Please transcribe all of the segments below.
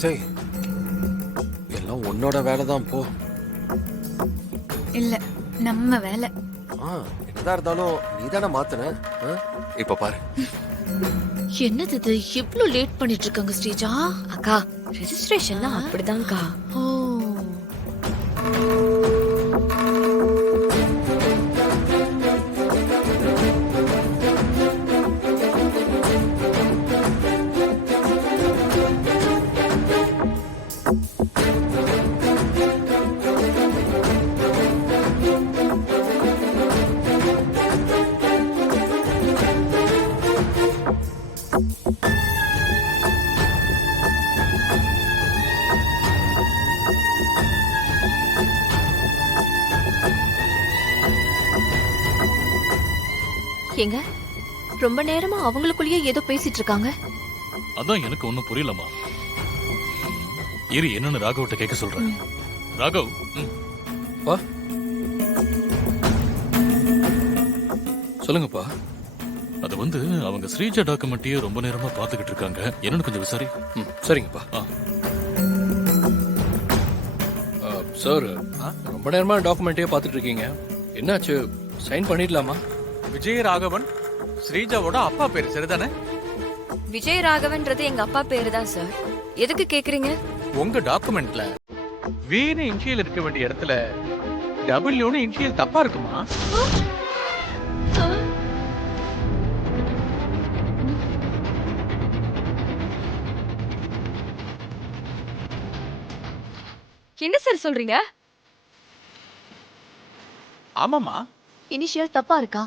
சரி, எல்லாம் உன்னோட வேலை தான் போ. இல்ல, நம்ம வேலை. என்னதான் இருந்தாலும் நீ தானே மாத்துன. இப்ப பாரு. என்னது இது இவ்ளோ லேட் பண்ணிட்டு இருக்காங்க ஸ்ரீஜா? அக்கா ரெஜிஸ்ட்ரேஷன்லாம் அப்படிதான்க்கா. ஓ, ஏங்க ரொம்ப நேரமா அவங்களுக்குள்ளேயே ஏதோ பேசிட்டு இருக்காங்க. அதான் எனக்கு ஒண்ணும் புரியலமா. இரு, என்னன்னு ராகவட்ட கேட்க சொல்றேன். ராகவ், சொல்லுங்கப்பா. அது வந்து அவங்க ஸ்ரீஜா டாக்குமெண்ட்டையே ரொம்ப நேரமா பாத்துக்கிட்டு இருக்காங்க. என்னன்னு கொஞ்சம் விசாரி. சரிங்கப்பா. சார், ரொம்ப நேரமா டாக்குமெண்ட்டையே பார்த்துட்டு இருக்கீங்க. என்னாச்சு? சைன் பண்ணிடலாமா? விஜயராகவன் ஸ்ரீஜாவோட அப்பா பேரு, சரிதானே? விஜயராகவன்றது எங்க அப்பா பேரு தான் சார். எதுக்கு கேக்குறீங்க? உங்க டாக்குமெண்ட்ல வீணு இன்ஷியல் இருக்க வேண்டிய இடத்துல டபிள்யூன்னு இன்ஷியல் தப்பா இருக்குமா? என்ன சார் சொல்றீங்க? ஆமாமா. இனிஷியல் தப்பா இருக்கா?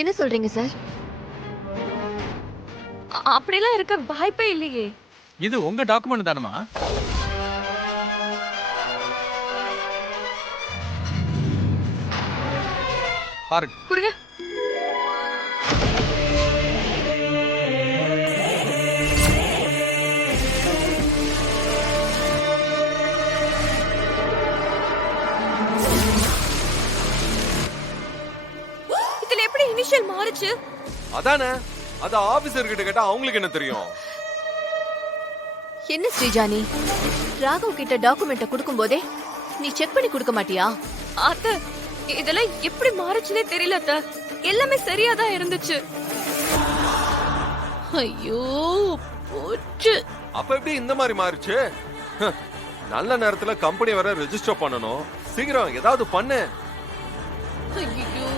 என்ன சொல்றீங்க சார்? அப்படிலாம் இருக்க வாய்ப்பே இல்லையே. இது உங்க டாக்குமெண்ட் தானமா? பாருங்க. குடுங்க. இதுல எப்படி இனிஷியல் மாறுச்சு? அதானே, அத ஆபீசர் கிட்ட கேட்டா அவங்களுக்கு என்ன தெரியும்? என்ன ஸ்ரீஜானி, ராகவ் கிட்ட டாக்குமெண்ட்ட கொடுக்கும் போதே நீ செக் பண்ணி கொடுக்க மாட்டியா? அத்த, இதெல்லாம் எப்படி மாறுச்சுனே தெரியல அத்த. எல்லாமே சரியா தான் இருந்துச்சு. ஐயோ போச்சு. அப்ப எப்படி இந்த மாதிரி மாறிச்சு? நல்ல நேரத்துல கம்பெனி வர ரெஜிஸ்டர் பண்ணனும். சீக்கிரம் ஏதாவது பண்ணு. ஐயோ